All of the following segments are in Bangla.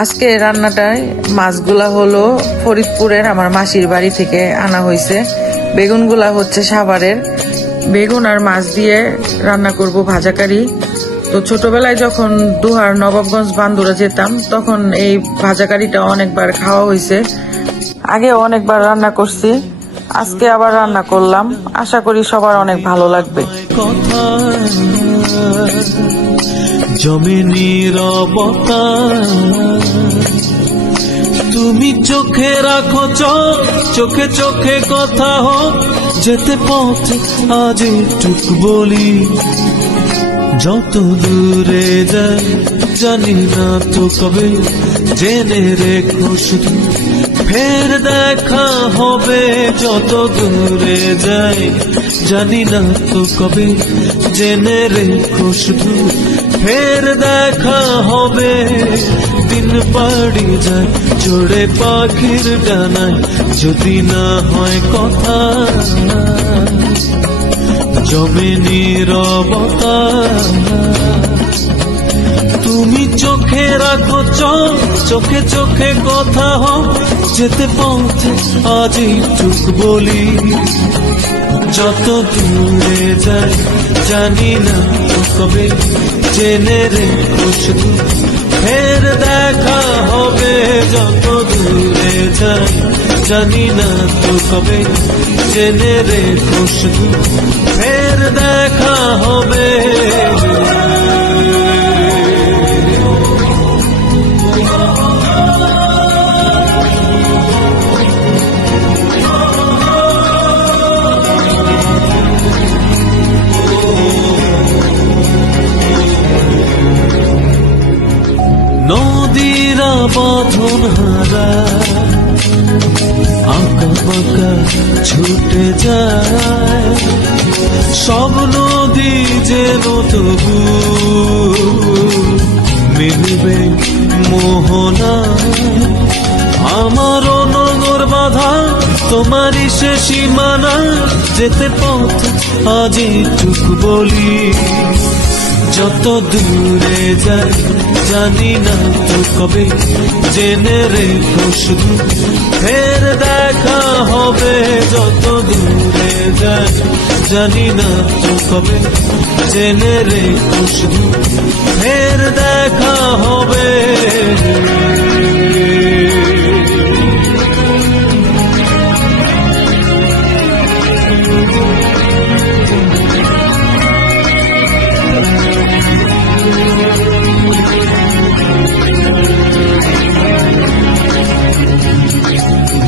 আজকে রান্নাটায় মাছগুলা হলো ফরিদপুরের আমার মাসির বাড়ি থেকে আনা হয়েছে। বেগুনগুলা হচ্ছে সাভারের। বেগুন আর মাছ দিয়ে রান্না করব ভাজাকারি। তো ছোটবেলায় যখন দুহার নবাবগঞ্জ বান্দুরা যেতাম তখন এই ভাজাকারিটা অনেকবার খাওয়া হয়েছে। আগেও অনেকবার রান্না করছি, আজকে আবার রান্না করলাম। আশা করি সবার অনেক ভালো লাগবে। জমে নীরবতা, তুমি চোখে রাখো চোখে চোখে কথা হোক, যেতে পথ আজ টুক বলি। যত দূরে যাই জানি না তো কবে, জেনে রেখো শুধু ফের দেখা হবে। যত দূরে যাই জানি না তো কবে, জেনে রেখো শুধু ফের দেখা হবে। দিন পাড়ি যায় চড়ে পাখির ডানায়, যদি না হয় কথা জমে নীরবতা। তুমি চোখে রাখো চোখে চোখে কথা হোক, যেতে পথে আজই টুক বলি। যত দূরে যাই জানি না তো কবে, জেনে রেখো শুধু ফের দেখা হবে। যত দূরে যাই জানি না তো কবে, জেনে রেখো শুধু ফের দেখা হবে। নদীরা বাঁধন হারা আঁকা বাঁকা ছুটে যায়, সব নদী যেন তবু মিলবে মোহনা। আমার নগর বাধা তোমারই সে সীমানা, যেতে পথ আজই টুক বলি। যত দূরে যাই জানি না তো কবে, জেনে রেখো শুধু ফের দেখা হবে। যত দূরে যাই জানি না তো কবে, জেনে রেখো শুধু ফের দেখা হবে।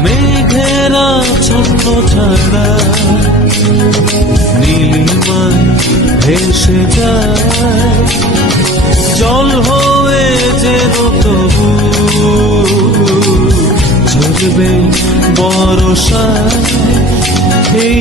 মেঘেরা ছন্ন ছাড়া নীলিমায় ভেসে যায়, জল হয়ে যেন তবু ঝরবে বর্ষা। এই